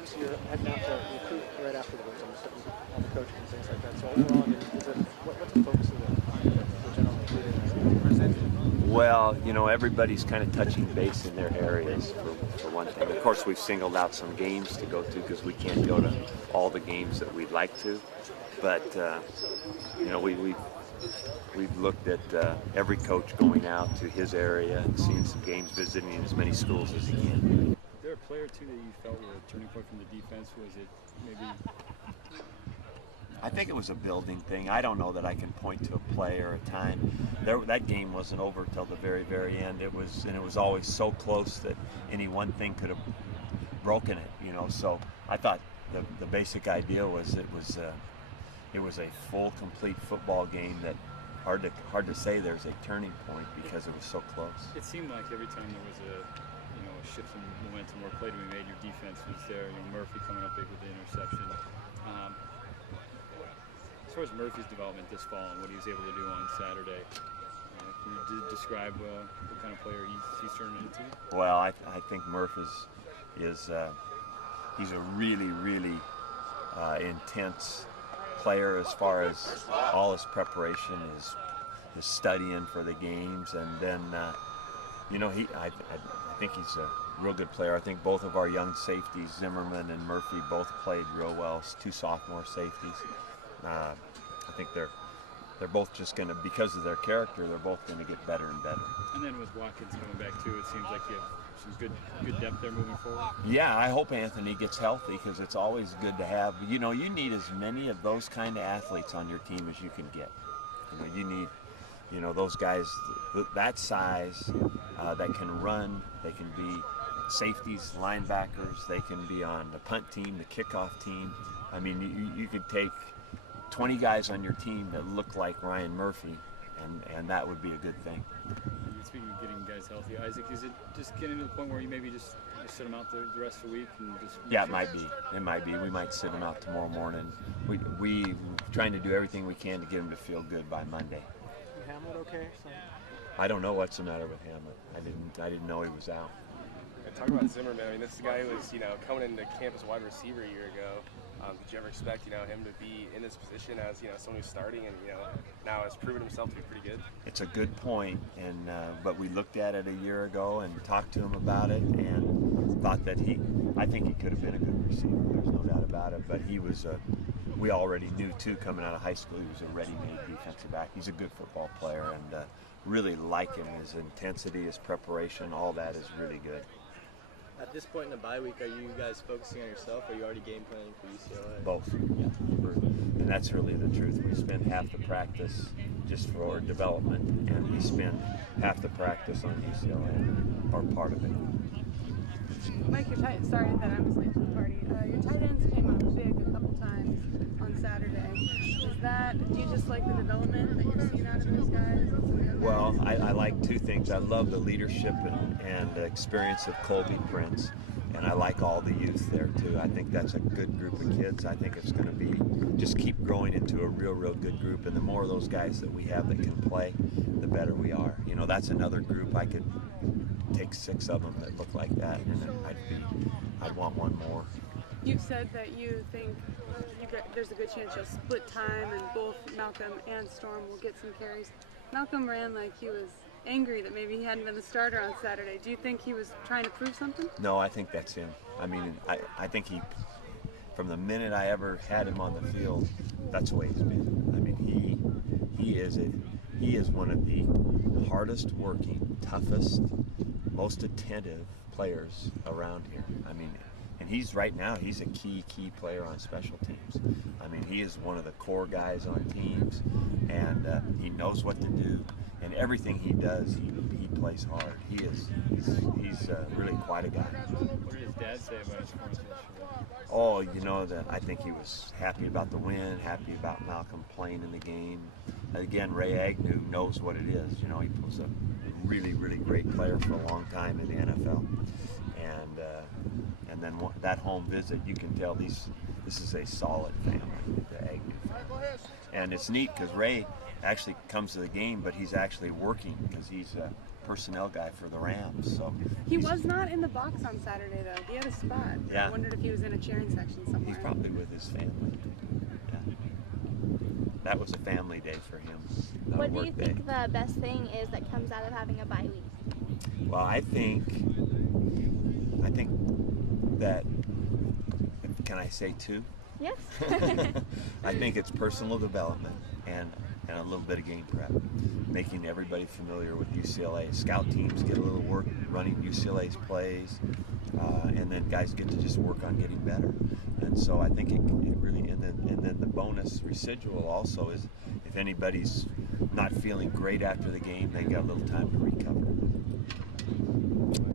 Obviously, you're heading out to recruit right after the games, on the coaching and things like that. So overall, I mean, what's the focus of the general recruiting presented? Well, everybody's kind of touching base in their areas for one thing. Of course, we've singled out some games to go to because we can't go to all the games that we'd like to. But, we've looked at every coach going out to his area and seeing some games, visiting as many schools as he can. Is there a player, too, that you felt were a turning point from the defense? Was it maybe... I think it was a building thing. I don't know that I can point to a play or a time. That game wasn't over till the very, very end. It was always so close that any one thing could have broken it. So I thought the basic idea was it was a full, complete football game that hard to say there's a turning point because it was so close. It seemed like every time there was a shift in momentum or play to be made, your defense was there. Murphy coming up big with the interception. As far as Murphy's development this fall and what he was able to do on Saturday, can you describe what kind of player he's turned into? Well, I think Murph is he's a really, really intense player as far as all his preparation, his studying for the games, and then I think he's a real good player. I think both of our young safeties, Zimmerman and Murphy, both played real well. Two sophomore safeties. I think they're both just going to, because of their character, they're both going to get better and better. And then with Watkins coming back too, it seems like you have some good depth there moving forward. Yeah, I hope Anthony gets healthy because it's always good to have. You need as many of those kind of athletes on your team as you can get. You need, those guys that size that can run. They can be safeties, linebackers. They can be on the punt team, the kickoff team. I mean, you could take 20 guys on your team that look like Ryan Murphy, and that would be a good thing. Speaking of getting guys healthy, Isaac, is it just getting to the point where you maybe just sit them out the rest of the week and just? Yeah, it might be. It might be. We might sit them out tomorrow morning. We trying to do everything we can to get them to feel good by Monday. Is Hamlet okay? I don't know what's the matter with Hamlet. I didn't know he was out. Talk about Zimmerman. I mean, this guy was, coming into camp as wide receiver a year ago. Did you ever expect, him to be in this position as, someone who's starting and, now has proven himself to be pretty good? It's a good point, and but we looked at it a year ago and talked to him about it and thought that I think he could have been a good receiver. There's no doubt about it. But he was we already knew too coming out of high school he was a ready-made defensive back. He's a good football player and really like him. His intensity, his preparation, all that is really good. At this point in the bye week, are you guys focusing on yourself, or are you already game planning for UCLA? Both. Yeah. And that's really the truth. We spend half the practice just for development, and we spend half the practice on UCLA, or part of it. Mike, sorry that I was late to the party. Your tight ends came up big a couple times on Saturday. Do you just like the development that you're seeing out of those guys? Well, I like two things. I love the leadership and experience of Colby Prince, and I like all the youth there too. I think that's a good group of kids. I think it's going to be just keep growing into a real good group, and the more of those guys that we have that can play, the better we are. That's another group. I could take 6 of them that look like that, and I'd want one more. You've said that you think there's a good chance you'll split time and both Malcolm and Storm will get some carries. Malcolm ran like he was angry that maybe he hadn't been the starter on Saturday. Do you think he was trying to prove something? No, I think that's him. I mean, I think from the minute I ever had him on the field, that's the way he's been. I mean, he is one of the hardest working, toughest, most attentive players around here. I mean, and he's a key player on special teams. I mean, he is one of the core guys on teams, and he knows what to do. And everything he does, he plays hard. He's really quite a guy. What did his dad say about his performance yesterday? Oh, I think he was happy about the win, happy about Malcolm playing in the game. Again, Ray Agnew knows what it is. He was a really great player for a long time in the NFL. And then that home visit, you can tell this is a solid family, the Agnew family. And it's neat because Ray actually comes to the game, but he's actually working because personnel guy for the Rams. So He was not in the box on Saturday though. He had a spot. Yeah. I wondered if he was in a cheering section somewhere. he's probably with his family. Yeah. That was a family day for him. Not a What do you work day. think the best thing is that comes out of having a bye week? Well, I think that, can I say two? Yes. I think it's personal development and a little bit of game prep, making everybody familiar with UCLA. Scout teams get a little work running UCLA's plays, and then guys get to just work on getting better. And so I think it really, and then the bonus residual also is if anybody's not feeling great after the game, they got a little time to recover.